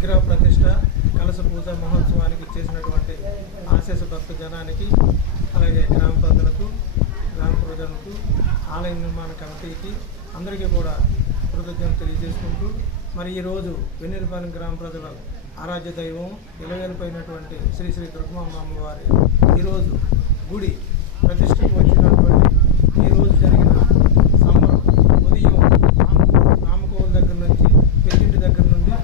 విగ్రహ ప్రతిష్ట కలస పూజ మహోత్సవానికి ఇచ్చేసినటువంటి ఆశేష భక్త జనానికి అలాగే గ్రామ పెద్దలకు గ్రామ ప్రజలకు ఆలయ నిర్మాణ కమిటీకి అందరికీ కూడా కృతజ్ఞతలు తెలియజేసుకుంటూ మరి ఈరోజు వెన్నెలపాలెం గ్రామ ప్రజల ఆరాధ్య దైవం ఇలవేలిపోయినటువంటి శ్రీ శ్రీ దుర్గమ్మ అమ్మవారి ఈరోజు గుడి ప్రతిష్టకు వచ్చినటువంటి ఈరోజు జరిగిన సంబరం ఉదయం రామకోవల దగ్గర నుంచి పెద్దింటి దగ్గర నుండి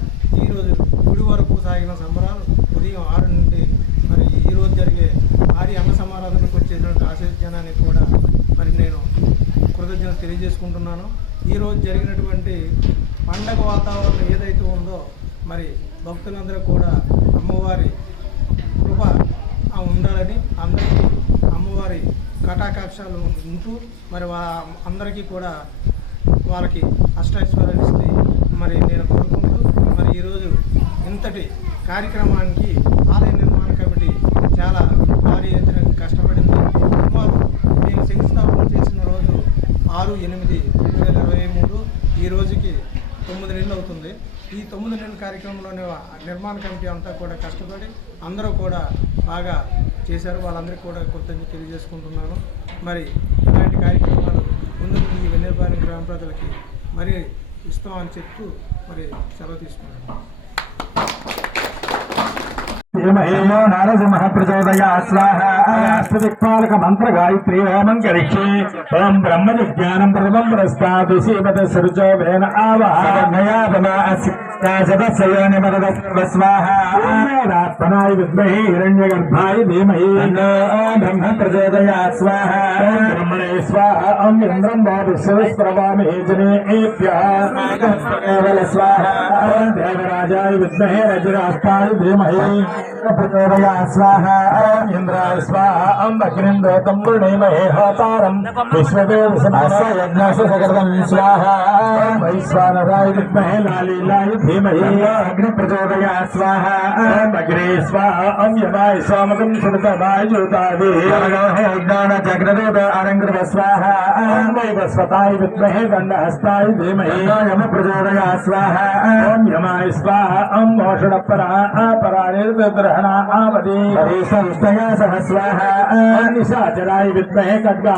ఈరోజు గుడి వరకు సాగిన సంబరాలు ఉదయం ఆరు నుండి మరి ఈరోజు జరిగే భారీ అన్న సమారాధనకు వచ్చేటువంటి ఆశీర్వ జనానికి కూడా మరి నేను కృతజ్ఞత తెలియజేసుకుంటున్నాను. ఈరోజు జరిగినటువంటి పండగ వాతావరణం ఏదైతే ఉందో మరి భక్తులందరూ కూడా అమ్మవారి కృప ఉండాలని అందరికీ అమ్మవారి కటాకాక్షాలు ఉంటూ మరి వా అందరికీ కూడా వాళ్ళకి అష్టైశ్వర్యాలు ఇస్తే మరి నేను కోరుకుంటూ మరి ఈరోజు ఇంతటి కార్యక్రమానికి ఆలయ నిర్మాణ కమిటీ చాలా భారీ ఎత్తున కష్టపడింది. ఈ రోజుకి తొమ్మిది నెలలు అవుతుంది. ఈ తొమ్మిది నెలల కార్యక్రమంలోనే నిర్మాణ కమిటీ అంతా కూడా కష్టపడి అందరూ కూడా బాగా చేశారు. వాళ్ళందరికీ కూడా కృతజ్ఞత తెలియజేసుకుంటున్నాను. మరి ఇలాంటి కార్యక్రమాలు ముందు ఈ వెన్నెలపాలెం గ్రామ ప్రజలకి మరి ఇస్తామని చెప్తూ మరి సెలవు తీసుకున్నాను ధీమహేయో నారసింహ ప్రచోదయా స్వాహా దిక్పాలక మంత్ర గాయత్రి హోమం కరిష్యే ఓం బ్రహ్మ విజ్ఞానం ప్రథమం ప్రస్తాదు శ్రీమత సరుచో వేన ఆవహ ఆవాహనాత్మనాయ విద్మహే హిరణ్య గర్భాయ ధీమహి బ్రహ్మ ప్రచోదయా స్వాహ బ్రహ్మణే స్వాహ ఓం ఇంద్రం బాబు శివస్ప్రభామి స్వాహ దేవరాజాయ విద్మహే రజరాస్తాయ ధీమహి ప్రచోదయా స్వాహ ఇంద్రాయ స్వాహ ఓం అగ్నిందోతం వృణీమహే హోతారం విశ్వదేవ యజ్ఞాస సకృతం స్వాహ వైశ్వానరాయ విద్మహే లాలీలాయ ధీమహి అగ్ని ప్రచోదయా స్వాహ ఓం అగ్రే స్వాహ ఓం యమాయ సోమకం సుడతమాయ జ్యోతాది జ్ఞాన చక్రదేవ అరంగృత స్వాహ ఓం వైవస్వతాయ విద్మహే దండహస్తాయ ధీమహి. యమ ప్రచోదయా స్వాహ ఓం యమాయ స్వాహ ఓం మోషణపరా పరాణిర్గ్రహణ ఆమది సంస్థయా సహ స్వాహ నిశాచరాయ విద్మహే ఖడ్గా.